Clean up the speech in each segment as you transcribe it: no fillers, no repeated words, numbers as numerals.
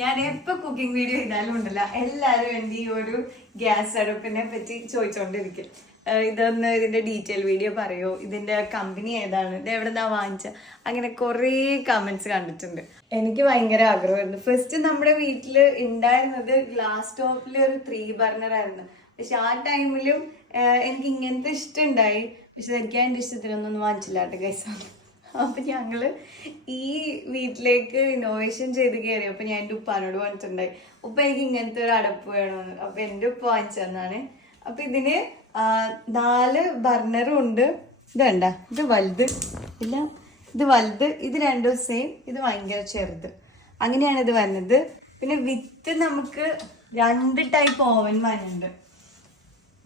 ഞാൻ എപ്പോ cooking video ചെയ്താലും ഉണ്ടല്ല എല്ലാരും എന്റെ ഈ ഒരു ഗ്യാസ് അടുപ്പിനെ പറ്റി ചോദിച്ചോണ്ടിരിക്കും. ഇതൊന്ന് ഇതിന്റെ ഡീറ്റെയിൽ വീഡിയോ പറയോ, ഇതിന്റെ കമ്പനി ഏതാണ്, ഇത് എവിടെന്നാ വാങ്ങിച്ച, അങ്ങനെ കുറെ കമന്റ്സ് കണ്ടിട്ടുണ്ട്. എനിക്ക് ഭയങ്കര ആഗ്രഹമായിരുന്നു. ഫസ്റ്റ് നമ്മുടെ വീട്ടില് ഉണ്ടായിരുന്നത് ഗ്ലാസ് ടോപ്പിൽ ഒരു 3 ബർണർ ആയിരുന്നു. പക്ഷെ ആ ടൈമിലും എനിക്ക് ഇങ്ങനത്തെ ഇഷ്ടം ഉണ്ടായി. പക്ഷെ എനിക്ക് അതിന്റെ ഇഷ്ടത്തിനൊന്നും വാങ്ങിച്ചില്ല കേട്ടോ ഗൈസ്. അപ്പൊ ഞങ്ങള് ഈ വീട്ടിലേക്ക് ഇന്നോവേഷൻ ചെയ്ത് കയറി. അപ്പൊ ഞാൻ എൻ്റെ ഉപ്പാനോട് പറഞ്ഞിട്ടുണ്ടായി, ഉപ്പ എനിക്ക് ഇങ്ങനത്തെ ഒരു അടപ്പ് വേണമെന്ന്. അപ്പൊ എൻ്റെ ഉപ്പ വാങ്ങിച്ചു തന്നാണ്. അപ്പൊ ഇതിന് 4 ബർണറും ഉണ്ട്. ഇത് കണ്ട, ഇത് വലുത് ഇല്ല, ഇത് വലുത്, ഇത് രണ്ടും സെയിം, ഇത് ഭയങ്കര ചെറുത്. അങ്ങനെയാണ് ഇത് വരുന്നത്. പിന്നെ വിത്ത് നമുക്ക് 2 ടൈപ്പ് ഓവൻ വരുന്നുണ്ട്.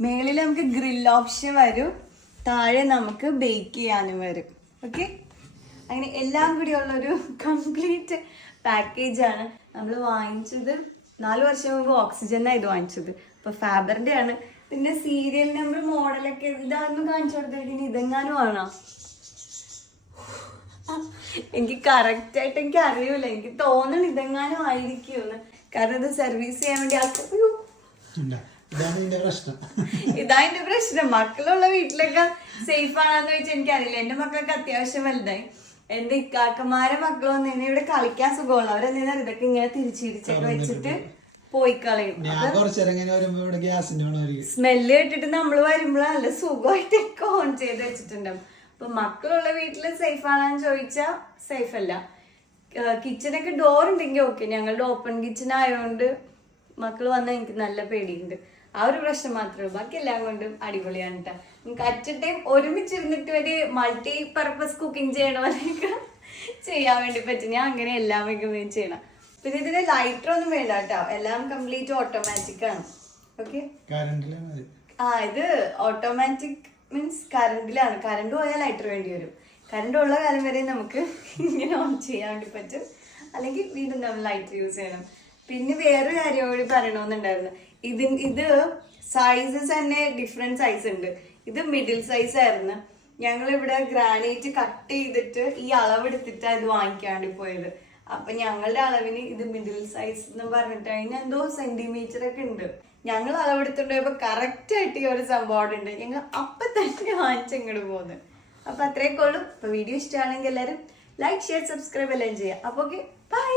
മേളിൽ നമുക്ക് ഗ്രിൽ ഓപ്ഷൻ വരും, താഴെ നമുക്ക് ബേക്ക് ചെയ്യാനും വരും. ഓക്കെ, അങ്ങനെ എല്ലാം കൂടി ഉള്ളൊരു കംപ്ലീറ്റ് പാക്കേജാണ് നമ്മൾ വാങ്ങിച്ചത്. 4 വർഷം മുമ്പ് ഓക്സിജനാണ് ഇത് വാങ്ങിച്ചത്. ഇപ്പൊ ഫാബറിന്റെ ആണ്. പിന്നെ സീരിയൽ നമ്പർ മോഡലൊക്കെ ഇതാണെന്ന് കാണിച്ചു കൊടുത്തിട്ട് ഇതെങ്ങാനും ആണോ? എനിക്ക് കറക്റ്റ് ആയിട്ട് എനിക്ക് അറിയൂല. എനിക്ക് തോന്നണം ഇതെങ്ങാനും ആയിരിക്കുമെന്ന്. കാരണം ഇത് സർവീസ് ചെയ്യാൻ വേണ്ടി ഇതാ എന്റെ പ്രശ്നം. മക്കളുള്ള വീട്ടിലൊക്കെ സേഫ് ആണെന്ന് വെച്ചാൽ എനിക്കറിയില്ല. എന്റെ മക്കളൊക്കെ അത്യാവശ്യം വലുതായി. എന്റെ ഇക്കാക്കന്മാരെ മക്കളൊന്നും എന്നെ ഇവിടെ കളിക്കാൻ സുഖമുള്ള അവരെന്താ ഇതൊക്കെ ഇങ്ങനെ തിരിച്ചിരിച്ചൊക്കെ വെച്ചിട്ട് പോയി കളയും. സ്മെല്ല് കേട്ടിട്ട് നമ്മള് വരുമ്പോഴാണ് നല്ല സുഖമായിട്ടൊക്കെ ഓൺ ചെയ്ത് വെച്ചിട്ടുണ്ടാവും. അപ്പൊ മക്കളുള്ള വീട്ടില് സേഫ് ആണെന്ന് ചോദിച്ചാ സേഫ് അല്ല. കിച്ചണൊക്കെ ഡോർ ഉണ്ടെങ്കിൽ ഓക്കെ. ഞങ്ങളുടെ ഓപ്പൺ കിച്ചൺ ആയതുകൊണ്ട് മക്കള് വന്നാൽ എനിക്ക് നല്ല പേടിയുണ്ട്. ആ ഒരു പ്രശ്നം മാത്രമേ ഉള്ളൂ. ബാക്കി എല്ലാം കൊണ്ടും അടിപൊളിയാണ് കേട്ടോ. നമുക്ക് അറ്റ് ടൈം ഒരുമിച്ചിരുന്നിട്ട് ഒരു മൾട്ടി പർപ്പസ് കുക്കിംഗ് ചെയ്യണമൊക്കെ ചെയ്യാൻ വേണ്ടി പറ്റും. ഞാൻ അങ്ങനെ എല്ലാം വയ്ക്കുകയും ചെയ്യണം. പിന്നെ ഇതിന് ലൈറ്റർ ഒന്നും വേണ്ട കേട്ടോ, എല്ലാം കംപ്ലീറ്റ് ഓട്ടോമാറ്റിക് ആണ്. ഓക്കെ, ഇത് ഓട്ടോമാറ്റിക് മീൻസ് കറണ്ടിലാണ്. കറണ്ട് പോയാൽ ലൈറ്റർ വേണ്ടി വരും. കറണ്ട് ഉള്ള കാലം വരെ നമുക്ക് ഇങ്ങനെ ഓൺ ചെയ്യാൻ വേണ്ടി പറ്റും, അല്ലെങ്കിൽ വീണ്ടും നമ്മൾ ലൈറ്റർ യൂസ് ചെയ്യണം. പിന്നെ വേറൊരു കാര്യം കൂടി പറയണമെന്നുണ്ടായിരുന്നു. ഇത് സൈസസ് തന്നെ ഡിഫറെന്റ് സൈസ് ഉണ്ട്. ഇത് മിഡിൽ സൈസ് ആയിരുന്നു. ഞങ്ങൾ ഇവിടെ ഗ്രാനൈറ്റ് കട്ട് ചെയ്തിട്ട് ഈ അളവെടുത്തിട്ടാണ് ഇത് വാങ്ങിക്കാൻ വേണ്ടി പോയത്. അപ്പൊ ഞങ്ങളുടെ അളവിന് ഇത് മിഡിൽ സൈസ് എന്ന് പറഞ്ഞിട്ട് അതിന് എന്തോ സെന്റിമീറ്റർ ഒക്കെ ഉണ്ട്. ഞങ്ങൾ അളവെടുത്തിട്ടുണ്ടോ കറക്റ്റ് ആയിട്ട് ഈ ഒരു സംഭവം അവിടെ ഉണ്ട്. ഞങ്ങൾ അപ്പൊ തന്നെ വാങ്ങിച്ചങ്ങോട്ട് പോകുന്നത്. അപ്പൊ അത്രയൊക്കെ ഉള്ളൂ. അപ്പൊ വീഡിയോ ഇഷ്ടമാണെങ്കിൽ എല്ലാവരും ലൈക്ക്, ഷെയർ, സബ്സ്ക്രൈബ് എല്ലാം ചെയ്യാം. അപ്പൊ ഓക്കെ, ബൈ.